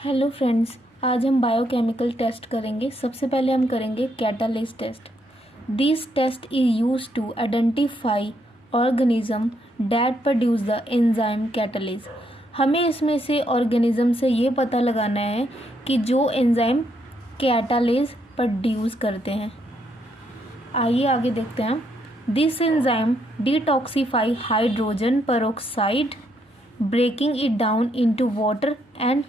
Hello friends, आज हम biochemical test करेंगे। सबसे पहले हम करेंगे catalase test. This test is use to identify organism that produce the enzyme catalase. हमें इसमें से ऑर्गेनिज्म से ये पता लगाना है कि जो एंजाइम कैटालिस प्रोड्यूस करते हैं। आइए आगे देखते हैं। This enzyme detoxify hydrogen peroxide breaking it down into water and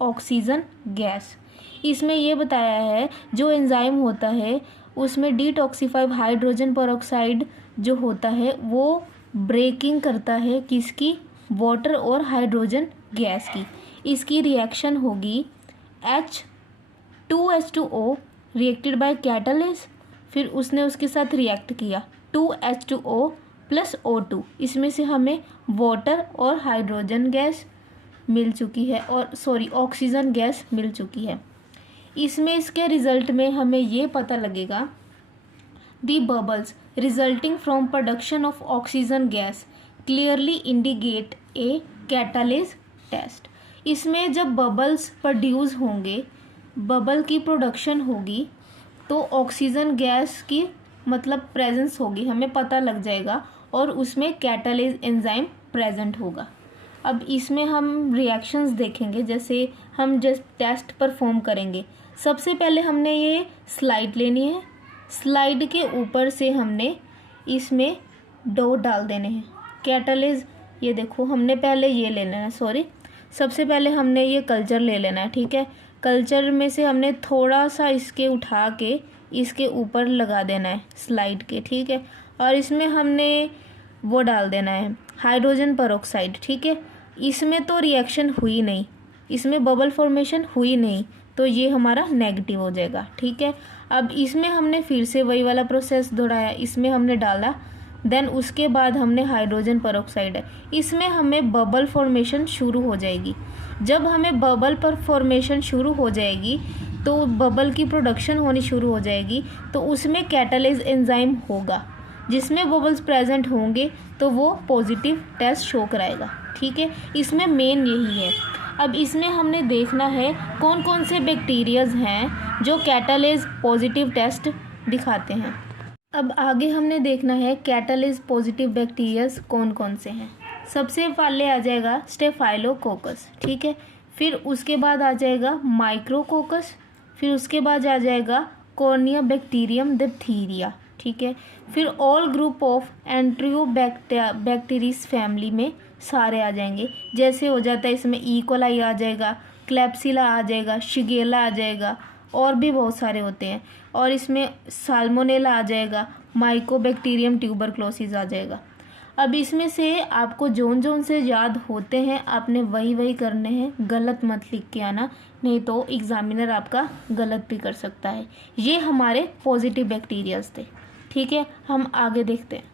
oxygen gas. इसमें ये बताया है जो एंजाइम होता है उसमें डिटॉक्सिफाई हाइड्रोजन पेरोक्साइड जो होता है वो ब्रेकिंग करता है किसकी, वाटर और हाइड्रोजन गैस की। इसकी रिएक्शन होगी H2H2O रिएक्टेड बाय कैटालिस, फिर उसने उसके साथ रिएक्ट किया 2H2O प्लस O2। इसमें से हमें वाटर और हाइड्रोजन गैस मिल चुकी है और ऑक्सीजन गैस मिल चुकी है। इसमें इसके रिजल्ट में हमें ये पता लगेगा the bubbles resulting from production of oxygen gas clearly indicate a catalase test. इसमें जब बबल्स प्रोड्यूस होंगे, बबल की प्रोडक्शन होगी तो ऑक्सीजन गैस की मतलब प्रेजेंस होगी, हमें पता लग जाएगा और उसमें कैटालिस एंजाइम प्रेजेंट होगा। अब इसमें हम रिएक्शंस देखेंगे, जैसे हम जस्ट टेस्ट परफॉर्म करेंगे। सबसे पहले हमने ये स्लाइड लेनी है, स्लाइड के ऊपर से हमने इसमें डो डाल देने हैं कैटालिस। ये देखो हमने पहले ये ले लेना है, सबसे पहले हमने ये कल्चर ले लेना है, ठीक है। कल्चर में से हमने थोड़ा सा इसके उठा के इसके ऊपर लगा देना है स्लाइड के, ठीक है। और इसमें हमने वो डाल देना है हाइड्रोजन पेरोक्साइड, ठीक है। इसमें तो रिएक्शन हुई नहीं, इसमें बबल फॉर्मेशन हुई नहीं, तो ये हमारा नेगेटिव हो जाएगा, ठीक है। अब इसमें हमने फिर से वही वाला प्रोसेस दोहराया, इसमें हमने डाला, देन उसके बाद हमने हाइड्रोजन पेरोक्साइड है, इसमें हमें बबल फॉर्मेशन शुरू हो जाएगी। जब हमें बबल पर फॉर्मेशन शुरू हो जाएगी तो बबल की प्रोडक्शन होनी शुरू हो जाएगी, तो उसमें कैटालिस एंजाइम होगा। जिसमें बबल्स प्रेजेंट होंगे तो वो पॉजिटिव टेस्ट शो कराएगा, ठीक है। इसमें मेन यही है। अब इसमें हमने देखना है कौन कौन से बैक्टीरियाज हैं जो कैटालिस पॉजिटिव टेस्ट दिखाते हैं। अब आगे हमने देखना है कैटालिस पॉजिटिव बैक्टीरियाज कौन कौन से हैं। सबसे पहले आ जाएगा स्टेफाइलोकोकस, ठीक है। फिर उसके बाद आ जाएगा माइक्रोकोकस, फिर उसके बाद आ जाएगा कॉर्निया बैक्टीरियम डिप्थीरिया, ठीक है। फिर ऑल ग्रुप ऑफ एंट्रियोबैक्टीरियस फैमिली में सारे आ जाएंगे। जैसे हो जाता है इसमें ई-कोलाई आ जाएगा, क्लेप्सिला आ जाएगा, शिगेला आ जाएगा, और भी बहुत सारे होते हैं। और इसमें साल्मोनेला आ जाएगा, माइकोबैक्टीरियम ट्यूबरक्लोसिस आ जाएगा। अब इसमें से आपको जोन से याद होते हैं आपने वही करने हैं, गलत मत लिख के आना, नहीं तो एग्जामिनर आपका गलत भी कर सकता है। ये हमारे पॉजिटिव बैक्टीरियाज थे, ठीक है। हम आगे देखते हैं।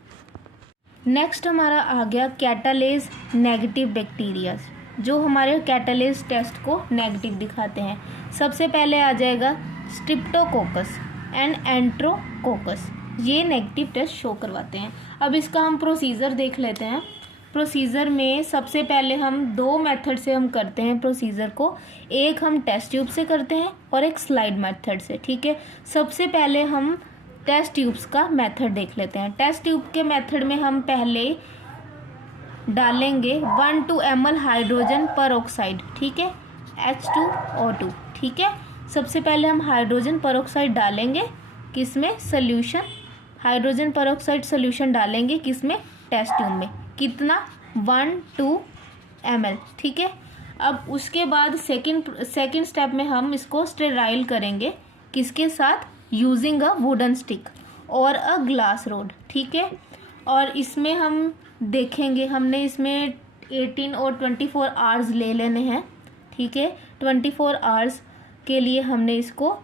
नेक्स्ट हमारा आ गया कैटालिस नेगेटिव बैक्टीरियाज, जो हमारे कैटालिस टेस्ट को नेगेटिव दिखाते हैं। सबसे पहले आ जाएगा स्ट्रिप्टोकोकस एंड एंट्रोकोकस, ये नेगेटिव टेस्ट शो करवाते हैं। अब इसका हम प्रोसीजर देख लेते हैं। प्रोसीजर में सबसे पहले हम दो मेथड से हम करते हैं प्रोसीजर को, एक हम टेस्ट ट्यूब से करते हैं और एक स्लाइड मेथड से, ठीक है। सबसे पहले हम टेस्ट ट्यूब्स का मेथड देख लेते हैं। टेस्ट ट्यूब के मेथड में हम पहले डालेंगे 1-2 ml हाइड्रोजन पेरोक्साइड, ठीक है, H2O2, ठीक है। सबसे पहले हम हाइड्रोजन पेरोक्साइड डालेंगे किसमें, सोल्यूशन, हाइड्रोजन पेरोक्साइड सोल्यूशन डालेंगे किसमें, टेस्ट ट्यूब में। कितना, 1-2 ml, ठीक है। अब उसके बाद सेकंड स्टेप में हम इसको स्टेराइल करेंगे, किसके साथ, यूजिंग अ वुडन स्टिक और अ ग्लास रोड, ठीक है। और इसमें हम देखेंगे, हमने इसमें 18 और 24 आवर्स ले लेने हैं, ठीक है। 24 आवर्स के लिए हमने इसको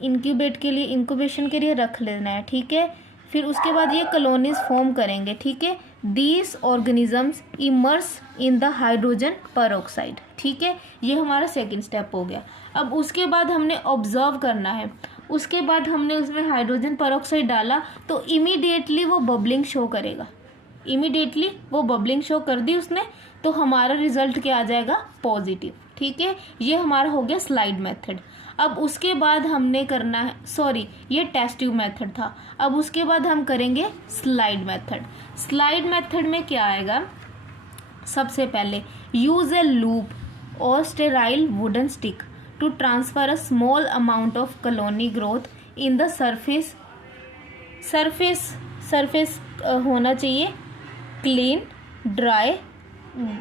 इंक्यूबेशन के लिए रख लेना है, ठीक है। फिर उसके बाद ये कॉलोनीज फॉर्म करेंगे, ठीक है। These organisms immerse in the hydrogen peroxide, ठीक है। ये हमारा सेकंड स्टेप हो गया। अब उसके बाद हमने ऑब्जर्व करना है, उसके बाद हमने उसमें हाइड्रोजन पेरोक्साइड डाला तो इमीडिएटली वो बबलिंग शो करेगा, इमीडिएटली वो बबलिंग शो कर दी उसने, तो हमारा रिजल्ट क्या आ जाएगा, पॉजिटिव, ठीक। ठीक है, ये हमारा हो गया स्लाइड मेथड। अब उसके बाद हमने करना है, सॉरी ये टेस्ट ट्यूब मेथड था, अब उसके बाद हम करेंगे स्लाइड मेथड। स्लाइड मेथड में क्या आएगा, सबसे पहले यूज ए लूप और sterile wooden stick to transfer a small amount of colony growth in the surface होना चाहिए क्लीन ड्राई,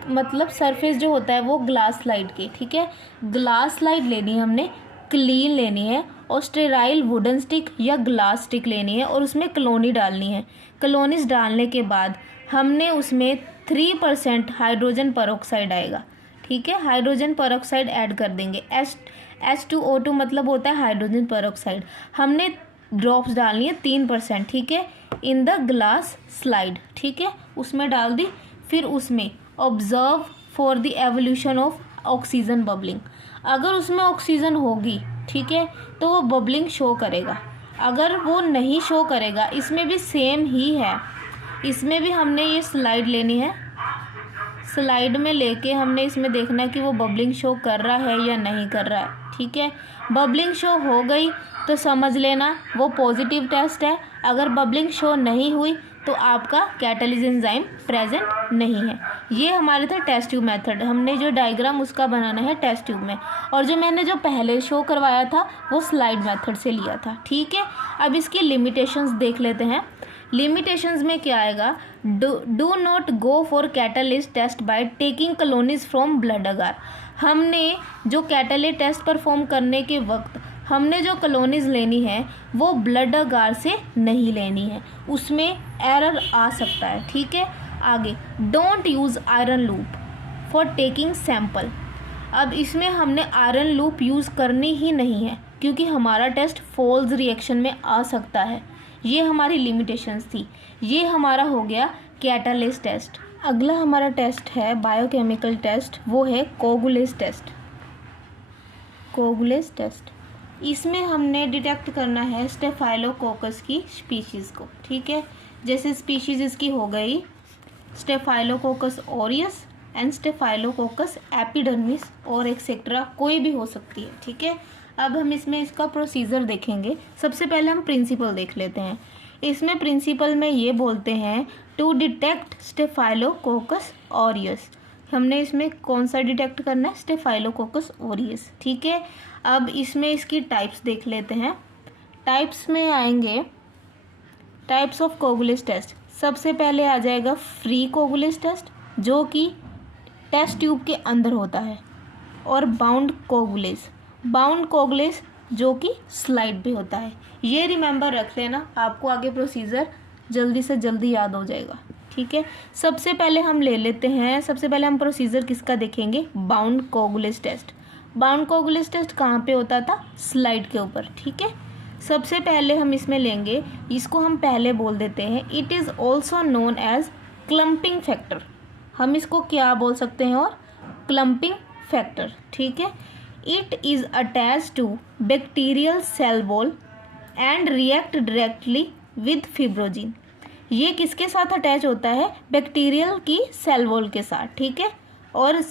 मतलब सरफेस जो होता है वो ग्लास स्लाइड के, ठीक है, ग्लास स्लाइड लेनी है हमने, क्लीन लेनी है और स्टेराइल वुडन स्टिक या ग्लास स्टिक लेनी है और उसमें कॉलोनी डालनी है। कॉलोनीज डालने के बाद हमने उसमें 3% हाइड्रोजन परऑक्साइड आएगा, ठीक है, हाइड्रोजन परऑक्साइड ऐड कर देंगे। H2O2 मतलब होता है हाइड्रोजन परऑक्साइड। हमने ड्रॉप्स डालनी है 3%, ठीक है, इन द ग्लास स्लाइड, ठीक है, उसमें डाल दी। फिर उसमें observe for the evolution of oxygen bubbling, अगर उसमें ऑक्सीजन होगी, ठीक है, तो वो बबलिंग शो करेगा। अगर वो नहीं शो करेगा, इसमें भी सेम ही है, इसमें भी हमने ये स्लाइड लेनी है, स्लाइड में लेके हमने इसमें देखना है कि वो बबलिंग शो कर रहा है या नहीं कर रहा है, ठीक है। बबलिंग शो हो गई तो समझ लेना वो पॉजिटिव टेस्ट है, अगर बबलिंग शो नहीं हुई तो आपका कैटालिसिस एंजाइम प्रेजेंट नहीं है। ये हमारे थे टेस्ट ट्यूब मेथड, हमने जो डायग्राम उसका बनाना है टेस्ट ट्यूब में, और जो मैंने जो पहले शो करवाया था वो स्लाइड मेथड से लिया था, ठीक है। अब इसकी लिमिटेशंस देख लेते हैं। लिमिटेशंस में क्या आएगा, do not go for catalyst test by taking colonies from blood agar. हमने जो कैटालिस्ट टेस्ट परफॉर्म करने के वक्त हमने जो कॉलोनीज लेनी है वो ब्लड अगार से नहीं लेनी है, उसमें एरर आ सकता है, ठीक है। आगे, don't use iron loop for taking sample. अब इसमें हमने आयरन लूप यूज़ करनी ही नहीं है क्योंकि हमारा टेस्ट फॉल्स रिएक्शन में आ सकता है। ये हमारी लिमिटेशंस थी। ये हमारा हो गया कैटालिस्ट टेस्ट। अगला हमारा टेस्ट है बायोकेमिकल टेस्ट, वो है कोगुलेज टेस्ट। कोगुलेज टेस्ट, इसमें हमने डिटेक्ट करना है स्टेफाइलोकोकस की स्पीशीज़ को, ठीक है। जैसे स्पीशीज़ इसकी हो गई staphylococcus aureus and staphylococcus epidermis और एक्सेट्रा, कोई भी हो सकती है, ठीक है। अब हम इसमें इसका प्रोसीजर देखेंगे। सबसे पहले हम प्रिंसिपल देख लेते हैं। इसमें प्रिंसिपल में ये बोलते हैं टू डिटेक्ट स्टेफाइलोकोकस ऑरियस, हमने इसमें कौन सा डिटेक्ट करना है, स्टेफाइलोकोकस ऑरियस, ठीक है। अब इसमें इसकी टाइप्स देख लेते हैं। टाइप्स में आएंगे टाइप्स ऑफ कोगुलेज टेस्ट। सबसे पहले आ जाएगा फ्री कोगुलेज टेस्ट जो कि टेस्ट ट्यूब के अंदर होता है, और बाउंड कोगुलेज जो कि स्लाइड पे होता है। ये रिमेंबर रख लेना, आपको आगे प्रोसीजर जल्दी से जल्दी याद हो जाएगा, ठीक है। सबसे पहले हम ले लेते हैं, सबसे पहले हम प्रोसीजर किसका देखेंगे, बाउंड कोगुलेज टेस्ट। बाउंड कोगुलेज टेस्ट कहाँ पे होता था, स्लाइड के ऊपर, ठीक है। सबसे पहले हम इसमें लेंगे, इसको हम पहले बोल देते हैं, it is also known as clumping factor. हम इसको क्या बोल सकते हैं, और क्लम्पिंग फैक्टर, ठीक है। It is attach to bacterial cell wall and react directly with fibrinogen. ये किसके साथ अटैच होता है, बैक्टीरियल की सेल वॉल के साथ, ठीक है। और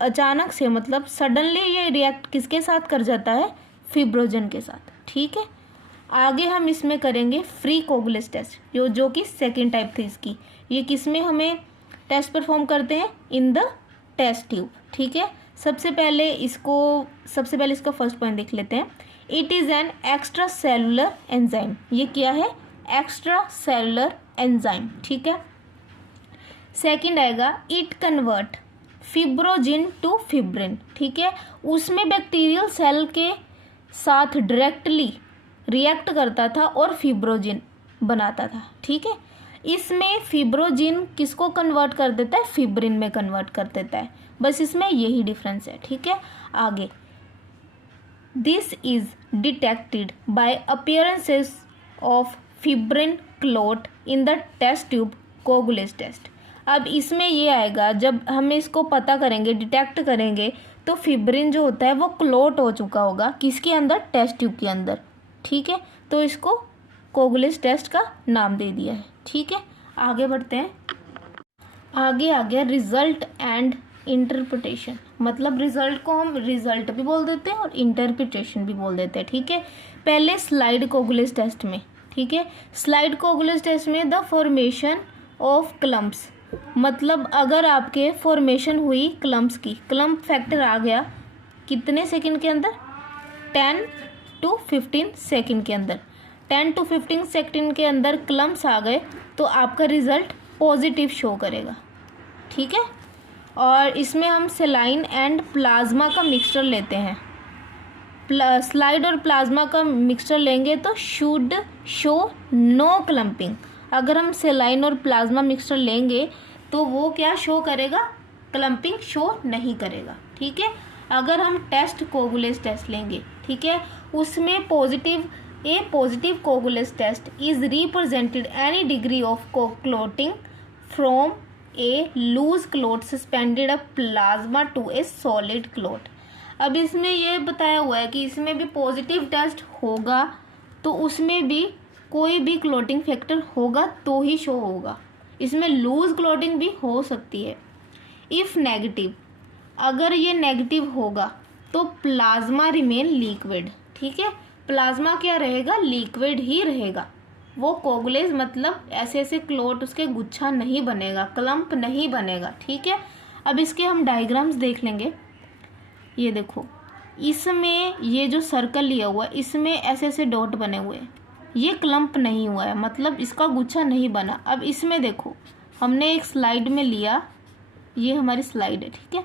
अचानक से मतलब सडनली ये रिएक्ट किसके साथ कर जाता है, फिब्रोजन के साथ, ठीक है। आगे हम इसमें करेंगे फ्री कोगुलेज टेस्ट, जो कि सेकेंड टाइप थी इसकी। ये किस में हमें टेस्ट परफॉर्म करते हैं, इन द टेस्ट ट्यूब, ठीक है। सबसे पहले इसका फर्स्ट पॉइंट देख लेते हैं। It is an extra cellular enzyme. ये क्या है, एक्स्ट्रा सेलुलर एंजाइम, ठीक है। सेकंड आएगा इट कन्वर्ट फिब्रोजिन टू फिब्रिन, ठीक है। उसमें बैक्टीरियल सेल के साथ डायरेक्टली रिएक्ट करता था और फिब्रोजिन बनाता था, ठीक है। इसमें फिब्रोजिन किसको कन्वर्ट कर देता है, फिब्रिन में कन्वर्ट कर देता है, बस इसमें यही डिफरेंस है, ठीक है। आगे, this is detected by appearances of fibrin clot in the test tube coagulase test. अब इसमें ये आएगा, जब हम इसको पता करेंगे, डिटेक्ट करेंगे, तो फिब्रिन जो होता है वो क्लॉट हो चुका होगा किसके अंदर, टेस्ट ट्यूब के अंदर, ठीक है। तो इसको कोगुलेज टेस्ट का नाम दे दिया है, ठीक है। आगे बढ़ते हैं। आगे आ गया रिजल्ट एंड इंटरप्रिटेशन, मतलब रिजल्ट को हम रिजल्ट भी बोल देते हैं और इंटरप्रिटेशन भी बोल देते हैं, ठीक है। पहले स्लाइड कोगुलेस टेस्ट में, ठीक है, स्लाइड कोगुलेस टेस्ट में द फॉर्मेशन ऑफ क्लम्प्स, मतलब अगर आपके फॉर्मेशन हुई क्लम्प्स की, क्लम्प फैक्टर आ गया कितने सेकंड के अंदर, 10 to 15 सेकंड के अंदर, 10 to 15 सेकंड के अंदर क्लम्प्स आ गए तो आपका रिजल्ट पॉजिटिव शो करेगा, ठीक है। और इसमें हम सेलाइन एंड प्लाज्मा का मिक्सचर लेते हैं, स्लाइड और प्लाज्मा का मिक्सचर लेंगे तो शुड शो नो क्लम्पिंग। अगर हम सेलाइन और प्लाज्मा मिक्सचर लेंगे तो वो क्या शो करेगा, क्लम्पिंग शो नहीं करेगा, ठीक है। अगर हम टेस्ट कोगुलेस टेस्ट लेंगे, ठीक है, उसमें positive coagulase test is represented any degree of clotting from a loose clot suspended a plasma to a solid clot. अब इसमें ये बताया हुआ है कि इसमें भी पॉजिटिव टेस्ट होगा तो उसमें भी कोई भी क्लोटिंग फैक्टर होगा तो ही शो होगा, इसमें लूज क्लोटिंग भी हो सकती है। इफ़ नेगेटिव, अगर ये नेगेटिव होगा तो प्लाज्मा रिमेन लिक्विड, ठीक है, प्लाज्मा क्या रहेगा, लिक्विड ही रहेगा, वो कोगुलेस मतलब ऐसे ऐसे क्लोट उसके गुच्छा नहीं बनेगा, क्लम्प नहीं बनेगा, ठीक है। अब इसके हम डायग्राम्स देख लेंगे। ये देखो, इसमें ये जो सर्कल लिया हुआ है इसमें ऐसे ऐसे डॉट बने हुए हैं, ये क्लम्प नहीं हुआ है, मतलब इसका गुच्छा नहीं बना। अब इसमें देखो, हमने एक स्लाइड में लिया, ये हमारी स्लाइड है, ठीक है,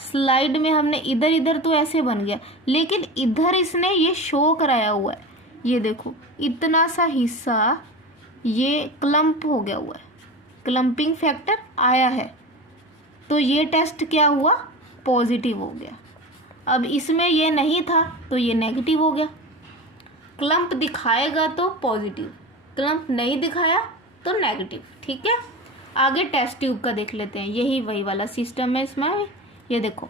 स्लाइड में हमने इधर इधर तो ऐसे बन गया, लेकिन इधर इसने ये शो कराया हुआ है, ये देखो इतना सा हिस्सा ये क्लम्प हो गया हुआ है, क्लम्पिंग फैक्टर आया है, तो ये टेस्ट क्या हुआ, पॉजिटिव हो गया। अब इसमें ये नहीं था तो ये नेगेटिव हो गया, क्लम्प दिखाएगा तो पॉजिटिव, क्लम्प नहीं दिखाया तो नेगेटिव, ठीक है। आगे टेस्ट ट्यूब का देख लेते हैं, यही वही वाला सिस्टम है इसमें। ये देखो,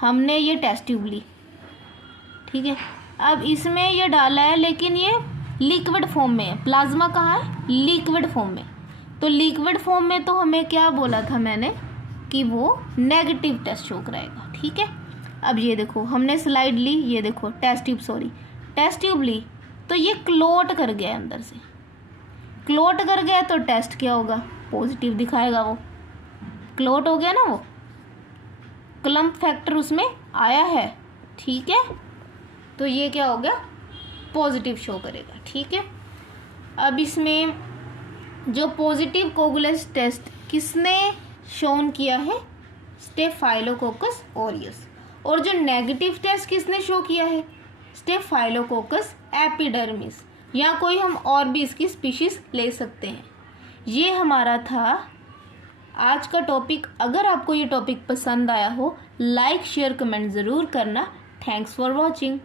हमने ये टेस्ट ट्यूब ली, ठीक है, अब इसमें ये डाला है लेकिन ये लिक्विड फॉर्म में है, प्लाज्मा कहाँ है, लिक्विड फॉर्म में, तो लिक्विड फॉर्म में तो हमें क्या बोला था मैंने कि वो नेगेटिव टेस्ट शो कराएगा, ठीक है। अब ये देखो, हमने स्लाइड ली, ये देखो टेस्ट ट्यूब ली तो ये क्लोट कर गया अंदर से, क्लोट कर गया तो टेस्ट क्या होगा, पॉजिटिव दिखाएगा, वो क्लोट हो गया ना, वो क्लम्प फैक्टर उसमें आया है, ठीक है, तो ये क्या हो गया, पॉजिटिव शो करेगा, ठीक है। अब इसमें जो पॉजिटिव कोगुलेस टेस्ट किसने शोन किया है, स्टेफाइलोकोकस ऑरियस, और जो नेगेटिव टेस्ट किसने शो किया है, स्टेफाइलोकोकस एपिडर्मिस, या कोई हम और भी इसकी स्पीशीज ले सकते हैं। ये हमारा था आज का टॉपिक। अगर आपको ये टॉपिक पसंद आया हो, लाइक शेयर कमेंट ज़रूर करना। Thanks for watching.